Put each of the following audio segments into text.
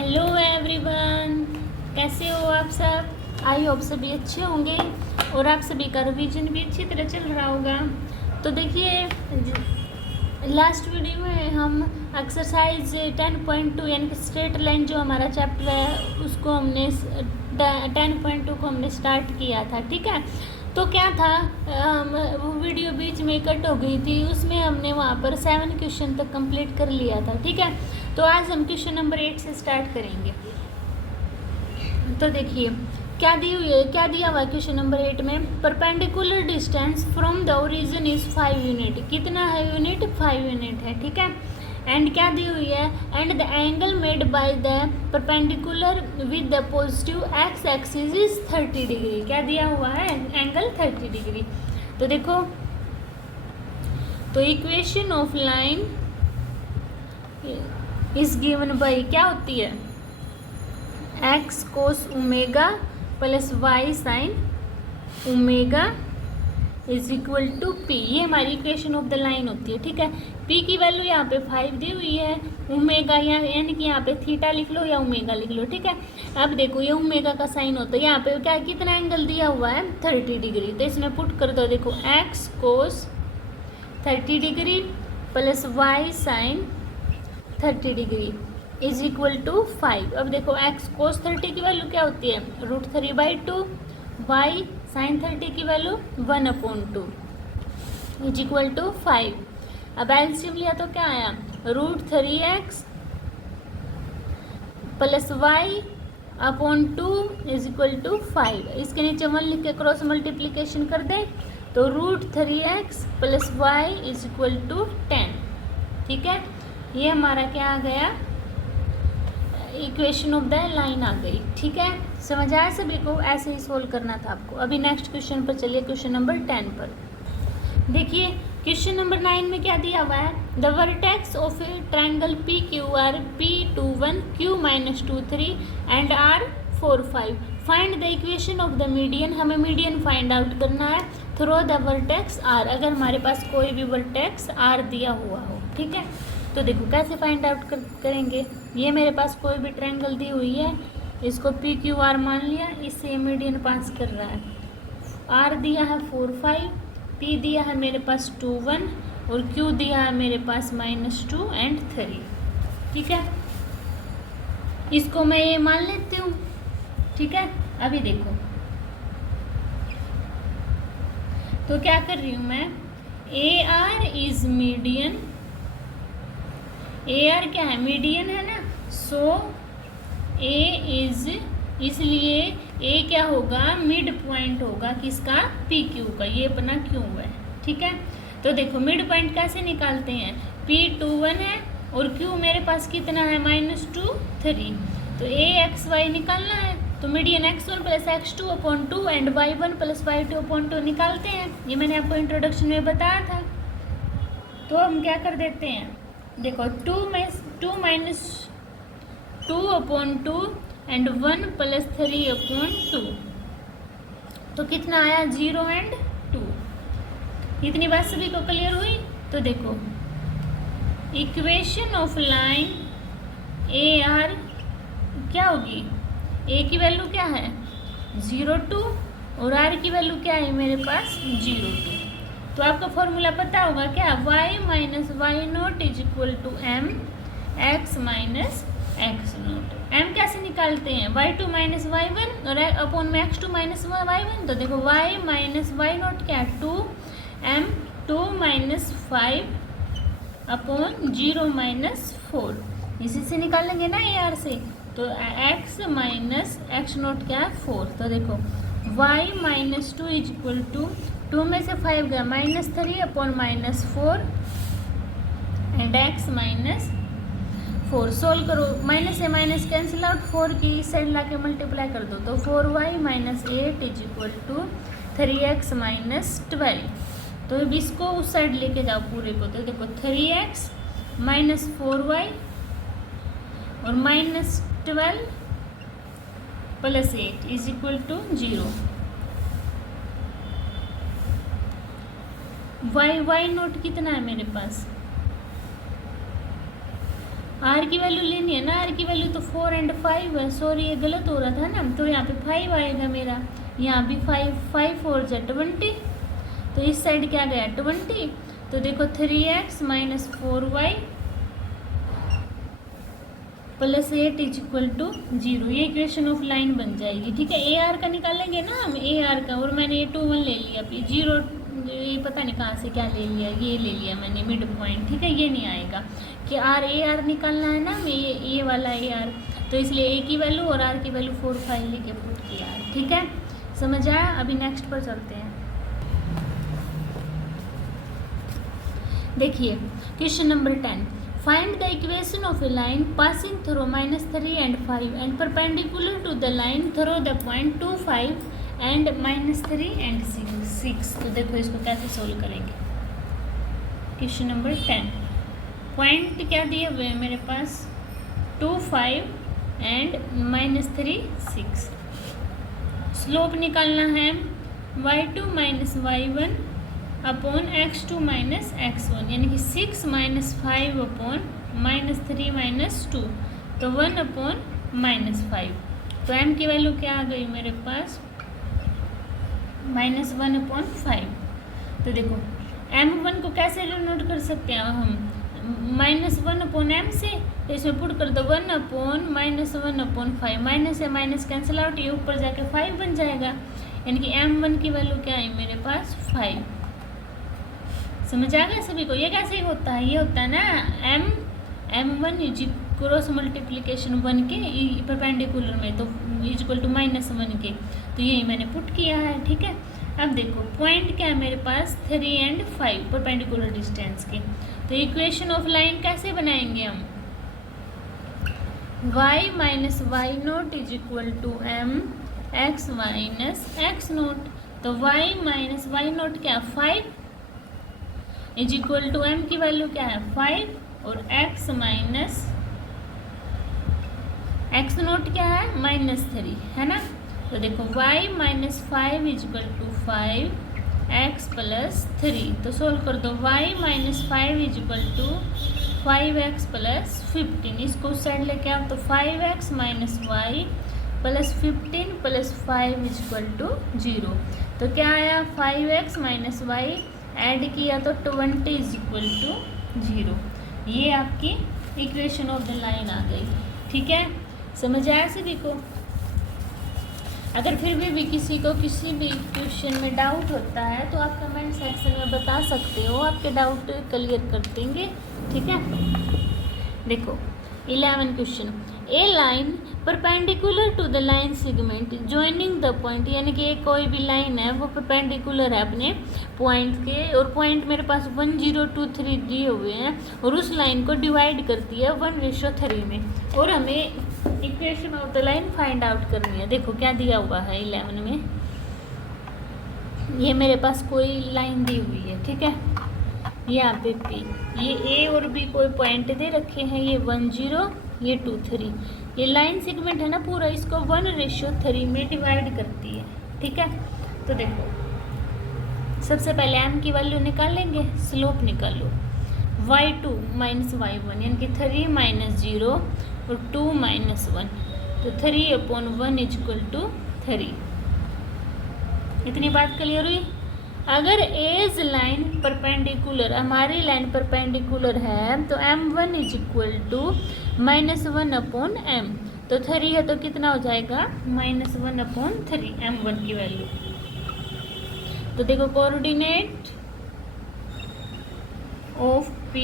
Hello everyone, कैसे हो आप सब। आई होप सभी अच्छे होंगे और आप सभी का रिवीजन भी अच्छी तरह चल रहा होगा। तो देखिए, लास्ट वीडियो में हम एक्सरसाइज 10.2 यानी कि स्ट्रेट लाइन जो हमारा चैप्टर है उसको हमने 10.2 को हमने स्टार्ट किया था। ठीक है, तो क्या था, वो वीडियो बीच में कट हो गई थी, उसमें हमने वहाँ पर 7 क्वेश्चन तक कंप्लीट कर लिया था। ठीक है, तो आज हम क्वेश्चन नंबर 8 से स्टार्ट करेंगे। तो देखिए क्या दी हुई है, क्या दिया हुआ है क्वेश्चन नंबर 8 में। Perpendicular distance from the origin is 5 unit. कितना है यूनिट? 5 यूनिट है। ठीक है, एंड क्या दी हुई है, and the angle made by the perpendicular with the positive X axis is 30 degree. क्या दिया हुआ है? Angle 30 degree. तो देखो, तो equation of line is given by क्या होती है, X cos omega plus Y sine omega is equal to P. ये हमारी इक्वेशन ऑफ द लाइन होती है। ठीक है, पी की वैल्यू यहाँ पे 5 दी हुई है, ओमेगा यानी कि यहाँ पे थीटा लिख लो या ओमेगा लिख लो। ठीक है, अब देखो ये ओमेगा का साइन होता है, यहाँ पे क्या कितना एंगल दिया हुआ है? 30 डिग्री। तो इसमें पुट कर दो, देखो X cos 30 degree plus Y sine 30 degree is equal to 5। अब देखो एक्स कोस 30 की वैल्यू क्या होती है? √3/2। वाई साइन 30 की वैल्यू 1/2 इज इक्वल टू 5। अब एलसीएम लिया तो क्या आया? √3x plus Y upon 2 is equal to 5। इसके नीचे 1 लिख के क्रॉस मल्टीप्लीकेशन कर दे तो √3x plus Y is equal to 10। ठीक है, ये हमारा क्या आ गया? इक्वेशन ऑफ द लाइन आ गई। ठीक है, समझ आया सभी को? ऐसे ही सोल्व करना था आपको। अभी नेक्स्ट क्वेश्चन पर चलिए, क्वेश्चन नंबर 10 पर। देखिए क्वेश्चन नंबर 9 में क्या दिया हुआ है, the vertex of A triangle P Q R P21 Q-23 and R45। Find the equation of the median. हमें मीडियन फाइंड आउट करना है थ्रू द वर्टेक्स R, अगर हमारे पास कोई भी वर्टेक्स R दिया हुआ हो। ठीक है, तो देखो कैसे फाइंड आउट करेंगे। ये मेरे पास कोई भी ट्रायंगल दी हुई है, इसको पी क्यू आर मान लिया, इससे मीडियन पास कर रहा है। आर दिया है 4, 5, पी दिया है मेरे पास 2, 1 और क्यू दिया है मेरे पास -2 एंड 3। ठीक है, इसको मैं ये मान लेती हूँ। ठीक है, अभी देखो तो क्या कर रही हूँ मैं, A R is median. A R क्या है? मीडियन है ना। सो ए इज, इसलिए ए क्या होगा? मिड पॉइंट होगा किसका? पी क्यू का। ये अपना क्यू है। ठीक है, तो देखो मिड पॉइंट कैसे निकालते हैं, P21 है और क्यू मेरे पास कितना है? -2, 3। तो ए एक्स वाई निकालना है, तो median x1 plus x2/2 and y1 plus y2/2 निकालते हैं। ये मैंने आपको इंट्रोडक्शन में बताया था। तो हम क्या कर देते हैं, देखो 2 माइनस 2/2 एंड 1 प्लस 3/2, तो कितना आया? 0 एंड 2। इतनी बात सभी को क्लियर हुई? तो देखो equation of line A R क्या होगी? ए की वैल्यू क्या है? 0, 2 और आर की वैल्यू क्या है मेरे पास? 0, 2। तो आपका फॉर्मूला पता होगा क्या? y minus y0 is equal to m x minus x0। m कैसे निकालते हैं? y2 माइनस y1 और अपॉन में x2 माइनस y1। तो देखो y माइनस y0 क्या? 2m 2 minus 5 upon 0 minus 4। इसी से निकालेंगे ना ए आर से। तो x माइनस x0 क्या है? 4। तो देखो y minus 2 is equal to 2 में से 5 गया -3 upon -4 and x minus 4। Solve करो, माइनस से माइनस कैंसिल आउट, 4 की इस साइड ला के मल्टीप्लाई कर दो तो 4y minus 8 is equal to 3x minus 12। तो अब इसको उस साइड लेके जाओ पूरे को। तो देखो 3x माइनस 4y और -12 plus 8 is equal to 0। y nought कितना है मेरे पास? आर की वैल्यू लेनी है ना, आर की वैल्यू तो 4 और 5 है। सॉरी ये गलत हो रहा था ना, तो यहाँ पे 5 आएगा मेरा, यहाँ भी 5, 5 4 जा 20, तो इस साइड क्या गया 20। तो देखो 3x minus 4y plus 8 is equal to 0, ये इक्वेशन ऑफ लाइन बन जाएगी। ठीक है, ए आर का निकालेंगे ना हम, ए आर का, और मैंने ये 2 1 ले लिया, फिर 0 ये पता नहीं कहाँ से क्या ले लिया, ये ले लिया मैंने मिड पॉइंट। ठीक है, ये नहीं आएगा कि आर ए आर निकालना है ना हमें, ये वाला ए आर, तो इसलिए ए की वैल्यू और आर की वैल्यू 4 5 लेके पुट किया है। ठीक है, समझ आया। अभी नेक्स्ट पर चलते हैं। देखिए question number 10, find the equation of a line passing through -3 and 5 and perpendicular to the line through the point 2 5 and -3 and 6। तो देखो इसको कैसे सोल्व करेंगे। क्वेश्चन नंबर 10, पॉइंट क्या दिए हुए हैं मेरे पास 2 5 एंड -3 6। स्लोप निकालना है y2 minus y1 upon x2 minus x1, यानी कि 6 माइनस 5 अपॉन -3 माइनस 2, तो 1 अपॉन -5। तो m की वैल्यू क्या आ गई मेरे पास -1 अपॉन 5। तो देखो m1 को कैसे डिनोट कर सकते हैं हम, -1 अपॉन m से, तो इसमें पुट कर दो 1 अपॉन -1 अपॉन 5, माइनस से माइनस कैंसिल आउट, ये ऊपर जाके 5 बन जाएगा, यानी कि m1 की वैल्यू क्या है मेरे पास 5। समझ आ गया सभी को, ये कैसे होता है, ये होता है ना m1 क्रॉस मल्टीप्लिकेशन 1 के परपेंडिकुलर में, तो इक्वल टू -1 के, तो यही मैंने पुट किया है। ठीक है, अब देखो पॉइंट क्या है मेरे पास 3 एंड 5 परपेंडिकुलर डिस्टेंस के, तो इक्वेशन ऑफ लाइन कैसे बनाएंगे हम, y minus Y nought is equal to m x minus x nought. तो y माइनस वाई नोट क्या 5 इज इक्वल टू m की वैल्यू क्या है 5 और x माइनस x नोट क्या है -3 है ना। तो देखो y minus 5 is equal to 5x plus 3, तो सोल्व कर दो y minus 5 is equal to 5x plus 15, इसको उस साइड लेके आओ, तो 5x minus Y plus 15 plus 5 is equal to 0। तो क्या आया 5x माइनस वाई ऐड किया तो 20 इज इक्वल टू 0। ये आपकी इक्वेशन ऑफ द लाइन आ गई। ठीक है, समझ आया सभी को। अगर फिर भी किसी को किसी भी क्वेश्चन में डाउट होता है तो आप कमेंट सेक्शन में बता सकते हो, आपके डाउट क्लियर कर देंगे। ठीक है, देखो 11 question, a line perpendicular to the line segment joining the point, यानी कि कोई भी लाइन है वो परपेंडिकुलर है अपने पॉइंट के, और पॉइंट मेरे पास 1 0 2 3 दिए हुए हैं, और उस लाइन को डिवाइड करती है 1:3 में, और हमें equation of the line find out करनी है। देखो क्या दिया हुआ है 11 में, ये मेरे पास कोई लाइन दी हुई है। ठीक है, यहाँ पे P, ये A और B कोई पॉइंट दे रखे हैं, ये 1 0 ये 2 3, ये लाइन सेगमेंट है ना पूरा, इसको 1:3 में डिवाइड करती है। ठीक है, तो देखो सबसे पहले m की वैल्यू निकालेंगे, स्लोप निकालो y2 माइनस y1, यानी कि 3 माइनस 0 और 2 माइनस 1, तो 3 अपॉन 1 इज इक्वल टू 3। इतनी बात क्लियर हुई। अगर एज लाइन परपेंडिकुलर, हमारी लाइन परपेंडिकुलर है, तो m1 is equal to -1 upon m, तो 3 है तो कितना हो जाएगा -1 अपॉन 3 m1 की वैल्यू। तो देखो कोऑर्डिनेट ऑफ p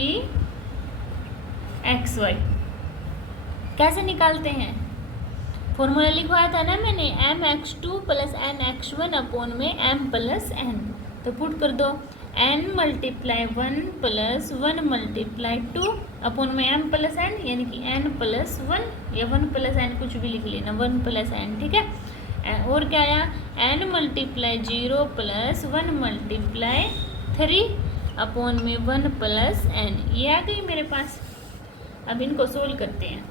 xy कैसे निकालते हैं, फॉर्मूला लिखवाया था ना मैंने, mx2 प्लस nx1 अपॉन में m प्लस n, तो पुट कर दो n multiply 1 plus 1 multiply 2 upon में m प्लस n, यानी कि n प्लस 1 या 1 प्लस n कुछ भी लिख लेना, 1 प्लस n। ठीक है, और क्या आया n multiply 0 plus 1 multiply 3 upon में 1 प्लस n, ये आ गई मेरे पास। अब इनको सोल्व करते हैं।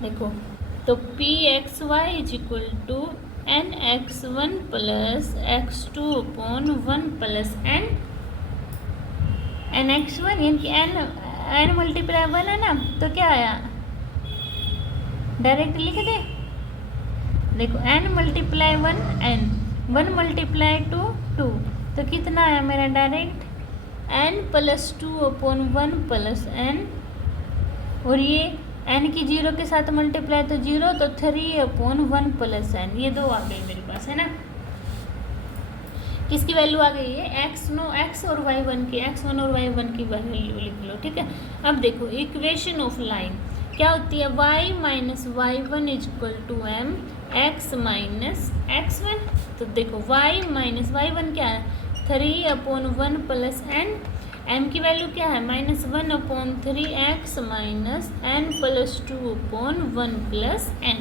देखो तो P X Y is equal to nx1 plus x2 upon 1 plus n, nx1 यानी कि n n मल्टीप्लाई 1 है ना, तो क्या आया, डायरेक्ट लिख दे। देखो n मल्टीप्लाई 1 n, 1 मल्टीप्लाई 2 2, तो कितना आया मेरा direct n plus 2 upon 1 plus n, और ये n की 0 के साथ मल्टीप्लाई तो 0, तो 3 अपॉन 1 प्लस n, ये दो आ गई मेरे पास, है ना। किसकी वैल्यू आ गई है, x और y1 की, x1 और y1 की वैल्यू लिख लो, ठीक है। अब देखो इक्वेशन ऑफ लाइन क्या होती है, y minus y1 is equal to m x minus x1। तो देखो y माइनस y1 क्या है, 3 अपॉन 1 प्लस n, m की वैल्यू क्या है -1 upon 3 x minus n plus 2 upon 1 plus n।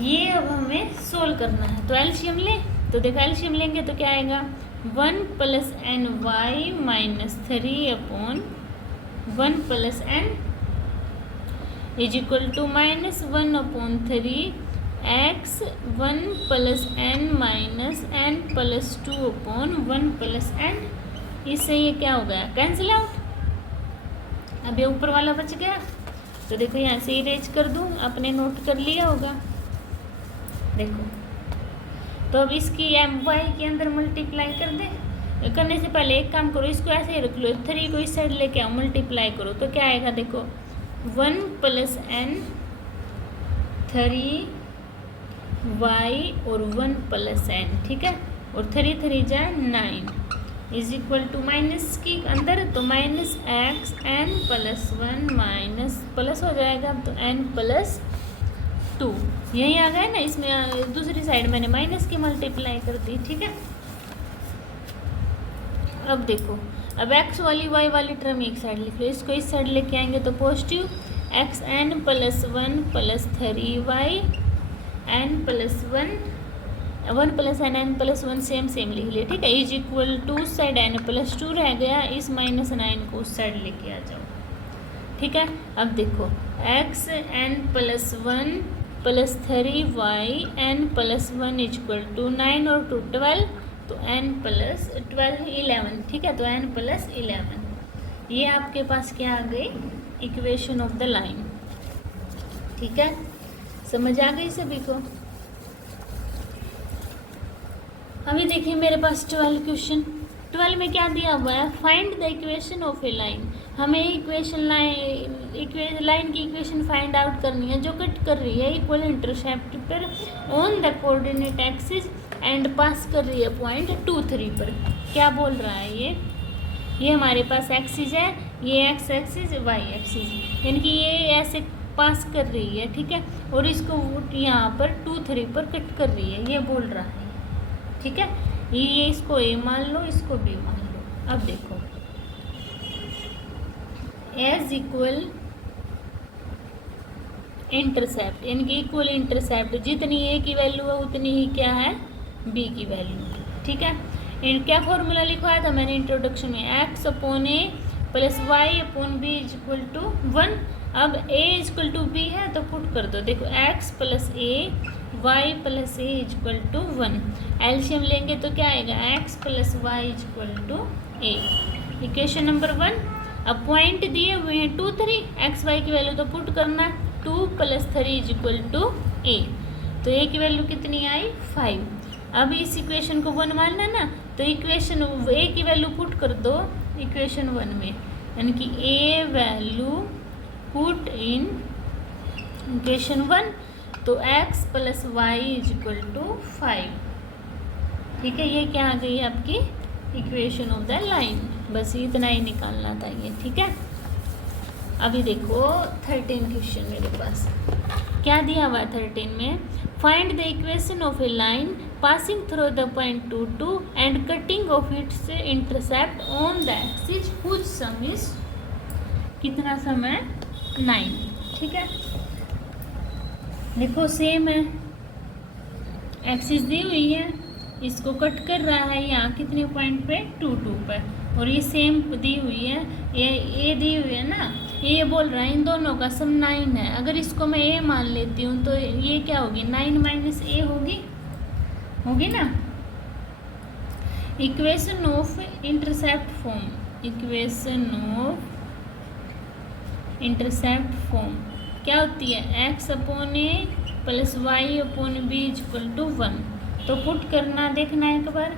ये अब हमें सोल्व करना है, तो एलसीएम ले। तो देखो एलसीएम लेंगे तो क्या आएगा, 1 plus N Y minus 3 upon 1 plus N is equal to -1 upon 3 X 1 plus N minus N plus 2 upon 1 plus N. इससे ये क्या हो गया, कैंसिल आउट। अब ये ऊपर वाला बच गया, तो देखो यहाँ से इरेज कर दूँ, आपने नोट कर लिया होगा। देखो तो अब इसकी एम वाई के अंदर मल्टीप्लाई कर दे। करने से पहले एक काम करो, इसको ऐसे ही रख लो, 3 को इस साइड लेके आओ, मल्टीप्लाई करो तो क्या आएगा, देखो 1 प्लस एन 3 वाई और 1 प्लस एन, ठीक है। और 3 3 जाए 9 इज इक्वल टू माइनस की अंदर, तो minus X N plus 1 minus plus हो जाएगा, तो एन प्लस 2 यही आ गया ना। इसमें दूसरी साइड मैंने माइनस की मल्टीप्लाई कर दी, ठीक है। अब देखो, अब x वाली y वाली टर्म एक साइड लिख लो, इसको इस साइड लेके आएंगे तो positive X N plus 1 plus 3 Y N plus 1 plus N plus 1 same लिख लिया, ठीक है। इज इक्वल टू उस साइड एन प्लस 2 रह गया, इस -9 को उस साइड लेके आ जाओ, ठीक है। अब देखो X N plus 1 plus 3 Y N plus 1 is equal to 9 और 2 12, तो n प्लस 12 11, ठीक है। तो n प्लस 11, ये आपके पास क्या आ गई, इक्वेशन ऑफ द लाइन, ठीक है। समझ आ गई सभी को। अभी देखिए मेरे पास 12 क्वेश्चन, 12 में क्या दिया हुआ है, find the equation of a line. हमें लाइन की इक्वेशन फाइंड आउट करनी है जो कट कर रही है इक्वल इंटरसेप्ट पर on the coordinate axis and pass कर रही है पॉइंट 2 3 पर। क्या बोल रहा है ये हमारे पास एक्सिस है, ये एक्स एक्सिस वाई एक्सिस, यानी कि ये ऐसे पास कर रही है, ठीक है। और इसको यहाँ पर 2 3 पर कट कर रही है, ये बोल रहा है, ठीक है। ये इसको ए मान लो, इसको बी मान लो। अब देखो एज इक्वल इंटरसेप्ट, यानी कि इक्वल इंटरसेप्ट, जितनी ए की वैल्यू है उतनी ही क्या है बी की वैल्यू, ठीक है। क्या फॉर्मूला लिखवाया था मैंने इंट्रोडक्शन में, X upon A plus Y upon B is equal to 1। अब A is equal to B है तो पुट कर दो, देखो X plus A Y plus A is equal to 1। LCM लेंगे तो क्या आएगा, X plus Y is equal to A, equation number 1। अब पॉइंट दिए हुए हैं 2 3, एक्स वाई की वैल्यू तो पुट करना, 2 प्लस 3 इज इक्वल टू ए, तो ए की वैल्यू कितनी आई 5। अब इस इक्वेशन को 1 मानना ना, तो इक्वेशन ए की वैल्यू पुट कर दो इक्वेशन 1 में, यानी कि a value put in equation 1, तो x plus Y is equal to 5, ठीक है। ये क्या आ गई आपकी इक्वेशन ऑफ द लाइन, बस इतना ही निकालना था ये, ठीक है। अभी देखो 13 क्वेश्चन मेरे पास क्या दिया हुआ है 13 में, find the equation of a line passing through the point 2 2 and cutting off its intercept on the axis whose sum is, कितना सम है 9, ठीक है। देखो सेम है, एक्सिस दी हुई है, इसको कट कर रहा है यहाँ कितने पॉइंट पे 2 2 पर, और ये सेम दी हुई है, ये दी हुई है ना, ये बोल रहा है इन दोनों का सम 9 है। अगर इसको मैं ए मान लेती हूँ तो ये क्या होगी 9 माइनस ए होगी ना। Equation of intercept form, equation of intercept form क्या होती है, x upon A plus Y upon b equal to 1। तो पुट करना, देखना एक बार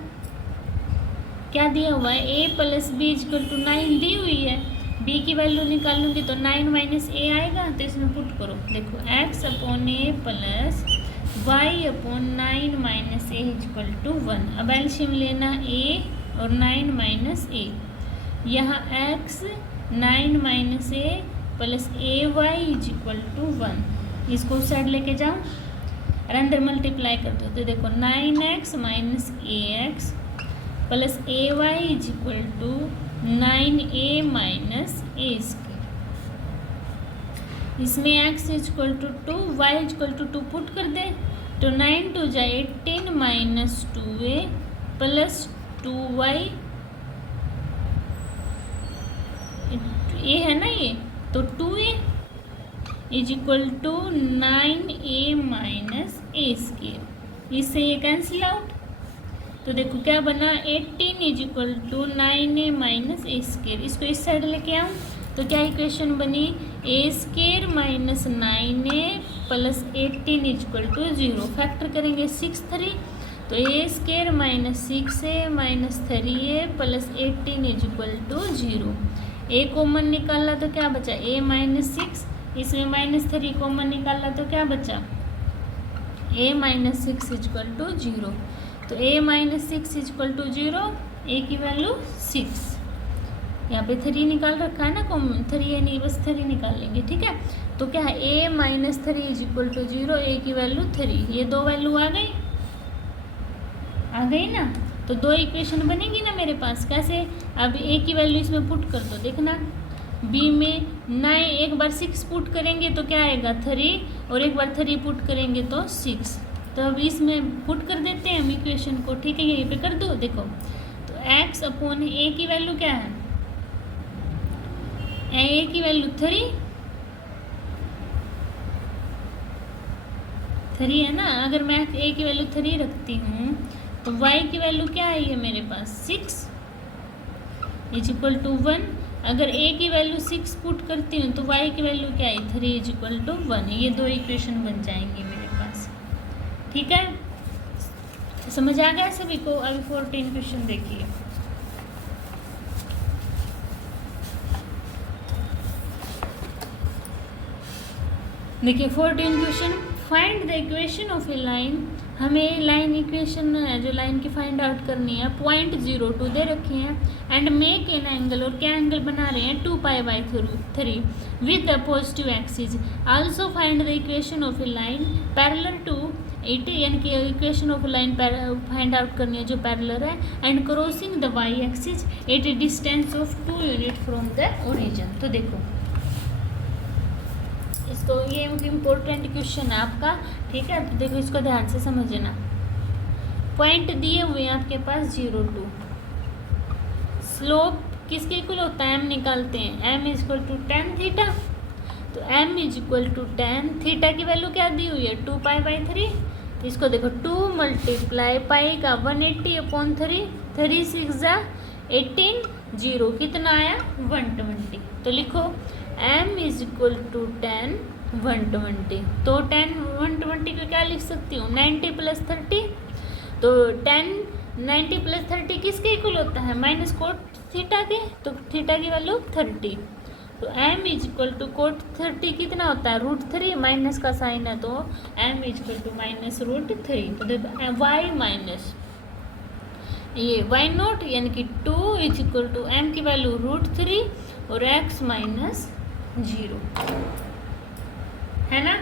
क्या दिया हुआ है, ए प्लस बी इक्वल टू 9 दी हुई है, बी की वैल्यू निकालूंगी तो 9 माइनस ए आएगा, तो इसमें पुट करो। देखो x upon A plus Y upon 9 minus a equal to 1। अब एलसीएम लेना ए और 9 माइनस ए, यहाँ x 9 minus a plus A y equal to 1। इसको उस साइड लेके जाओ और अंदर मल्टीप्लाई कर दो, तो देखो 9x minus a x plus A y equal to 9a minus A square. इसमें x equal to 2, y equal to 2 put कर दे, तो 9 टू जाए 18 माइनस 2a प्लस 2y, ए है ना ये, तो 2a is equal to 9a minus A square. इससे ये कैंसिल आउट, तो देखो क्या बना, 18 is equal to 9a minus A square. इसको इस साइड लेके आऊँ तो क्या इक्वेशन बनी, A square minus 9a plus 18 is equal to 0। Factor करेंगे 6 3, तो A square minus 6a minus 3a plus 18 is equal to 0। A common निकाला तो क्या बचा, ए माइनस 6, इसमें माइनस 3 कॉमन निकाला तो क्या बचा, ए माइनस 6 इक्वल टू 0। तो a minus 6 equal to 0, a की वैल्यू 6। यहाँ पे 3 निकाल रखा है ना कॉमन, 3 ए नहीं, बस 3 निकाल लेंगे, ठीक है। तो क्या है, ए minus 3 is equal to 0, a की वैल्यू 3। ये दो वैल्यू आ गई ना, तो दो इक्वेशन बनेगी ना मेरे पास। कैसे, अब ए की वैल्यू इसमें पुट कर दो, देखना बी में 9, एक बार 6 पुट करेंगे तो क्या आएगा 3, और एक बार 3 पुट करेंगे तो 6। तो अब इसमें पुट कर देते हैं हम इक्वेशन को, ठीक है। यहीं पे कर दो, देखो तो x अपॉन ए की वैल्यू क्या है, ए की वैल्यू 3 है ना। अगर मैं ए की वैल्यू 3 रखती हूँ तो y की वैल्यू क्या आई है मेरे पास, 6 इज इक्वल टू 1। अगर a की वैल्यू 6 पुट करती हूँ तो y की वैल्यू क्या आई, 3 इज इक्वल टू 1। ये दो इक्वेशन बन जाएंगी मेरे पास, ठीक है। समझ आ गया सभी को। अभी 14 क्वेश्चन देखिए। देखिए 14 question, find the equation of a line. हमें लाइन इक्वेशन है जो लाइन की फाइंड आउट करनी है। पॉइंट 02 दे रखे हैं एंड मेक एन एंगल, और क्या एंगल बना रहे हैं, 2π/3 with the positive axis. Also find the equation of a line parallel to it, यानी कि equation of line find out करनी है जो पैरेलल है, and crossing the y axis at a distance of 2 unit from the origin. तो देखो इसको, ये इम्पोर्टेंट क्वेश्चन है आपका, ठीक है। तो देखो इसको ध्यान से समझना। पॉइंट दिए हुए हैं आपके पास 02, स्लोप किसके इक्वल होता है, m निकालते हैं, m is equal to tan theta. तो m is equal to tan theta की वैल्यू क्या दी हुई है, 2π/3। इसको देखो 2 मल्टीप्लाई पाई का 180/3, 3 6 जा 18, 0 कितना आया 120। तो लिखो m is equal to tan 120। तो tan 120 को क्या लिख सकती हूँ, 90 प्लस 30। तो tan 90 प्लस 30 किसके इक्वल होता है, माइनस कोट थीटा के। तो थीटा की वैल्यू 30। तो m is equal to cot 30 कितना होता है, √3, माइनस का साइन है तो m is equal to minus √3। तो देखो y माइनस ये y0 यानी कि 2 इज इक्वल टू m की वैल्यू √3 और x माइनस 0 है ना।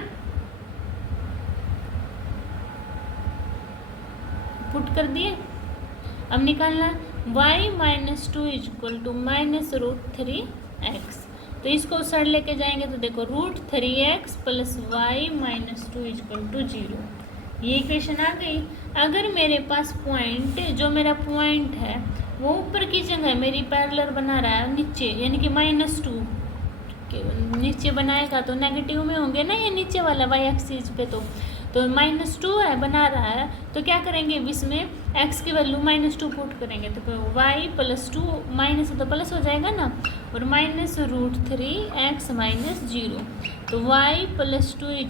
पुट कर दिए। अब निकालना y minus 2 is equal to minus √3x। तो इसको उस साइड लेके जाएंगे तो देखो √3x plus y minus 2 is equal to 0। ये इक्वेशन आ गई। अगर मेरे पास पॉइंट, जो मेरा पॉइंट है वो ऊपर की जगह मेरी पैरेलल बना रहा है नीचे, यानी कि -2 नीचे बनाएगा तो नेगेटिव में होंगे ना ये नीचे वाला y एक्सिस पे। तो तो -2 है बना रहा है, तो क्या करेंगे इसमें x की वैल्यू -2 पुट करेंगे, तो y + 2 माइनस तो प्लस हो जाएगा ना, और -√3x - 0, तो y + 2 =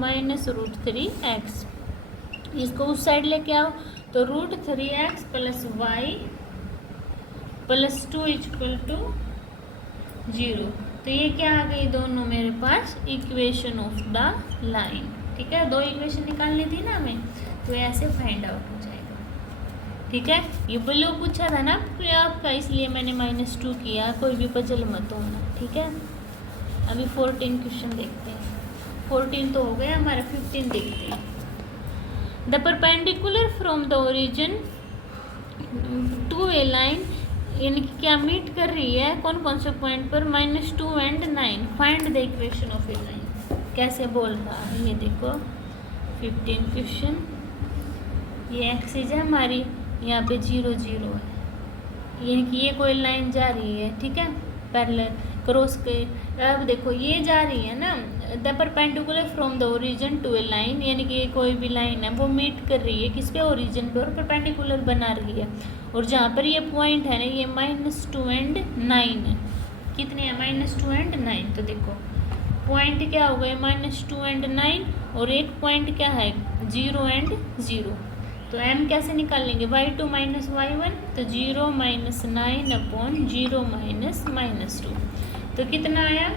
-√3x। इसको उस साइड लेके आओ, तो √3x + y + 2 = 0। तो ये क्या आ गई दोनों मेरे पास इक्वेशन ऑफ द लाइन। ठीक है, दो इक्वेशन निकालनी थी ना हमें, तो ऐसे फाइंड आउट हो जाएगा। ठीक है, ये ब्लू पूछा था ना आपका, इसलिए मैंने -2 किया, कोई भी पजल मत होना। ठीक है, अभी 14 क्वेश्चन देखते हैं। 14 तो हो गया हमारा, 15 देखते हैं। The perpendicular from the origin to a line, यानी कि क्या मीट कर रही है कौन कौन से पॉइंट पर, -2 और 9। Find the equation of a line. कैसे बोल रहा है ये देखो, 15 क्वेश्चन। ये एक्सिस है हमारी, यहाँ पे 0 0 है, यानी कि ये कोई लाइन जा रही है। ठीक है, पैरेलल क्रॉस के। अब देखो ये जा रही है ना, the perpendicular from the origin to a line, यानी कि कोई भी लाइन है वो मीट कर रही है किस पे, ओरिजिन पे, और परपेंडिकुलर बना रही है। और जहाँ पर ये पॉइंट है ना, ये -2 और 9 है। कितने हैं, -2 और 9। तो देखो पॉइंट क्या हो गए, -2 और 9, और एक पॉइंट क्या है, 0 और 0। तो m कैसे निकालेंगे, y2 - y1, तो 0 - 9 अपॉन 0 - -2, तो कितना आया,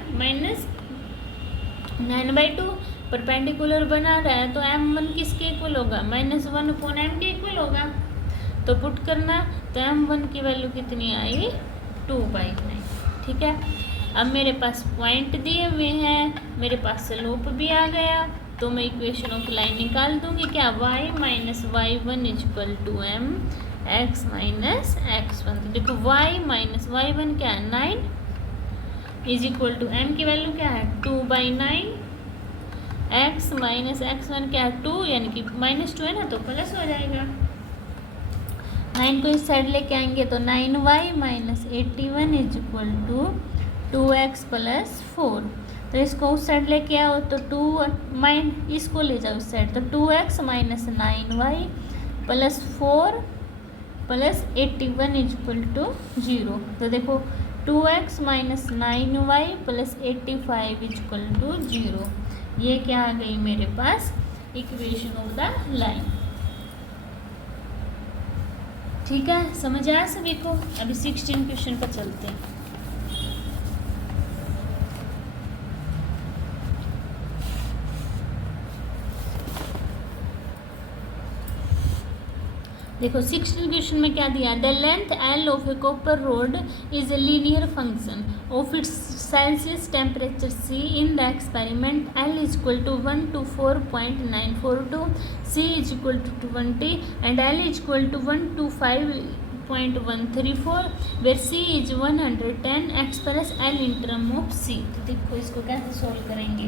-9/2। परपेंडिकुलर बना रहा है तो m1 किसके इक्वल होगा, -1 अपॉन m के इक्वल होगा। तो पुट करना, तो m1 की वैल्यू कितनी आई, 2/9। ठीक है, अब मेरे पास पॉइंट दिए हुए हैं, मेरे पास स्लोप भी आ गया, तो मैं इक्वेशन ऑफ लाइन निकाल दूंगी। क्या, y - y1 = m x - x1। तो देखो y - y1 क्या है, 9 = m की वैल्यू क्या है, 2/9, x - x1 क्या है, 2, यानी कि -2 है ना, तो प्लस हो जाएगा। 9 को इस साइड लेके आएंगे, तो 9y - 81 = 2x + 4। तो इसको उस साइड लेके आओ, तो 2 इसको ले जाओ इस साइड, तो 2x - 9y + 4 + 81 = 0। तो देखो 2x - 9y + 85 = 0। ये क्या आ गई मेरे पास, इक्वेशन ऑफ द लाइन। ठीक है, समझ आया सभी को। अभी 16 क्वेश्चन पर चलते हैं। देखो 16 क्वेश्चन में क्या दिया, the length L of A copper road is a linear function of its Celsius temperature C in the experiment L = 1 to 4.942, C = 20 and L = 1 to 5.134, where C is 110, express L in term of C। तो देखो इसको कैसे solve करेंगे,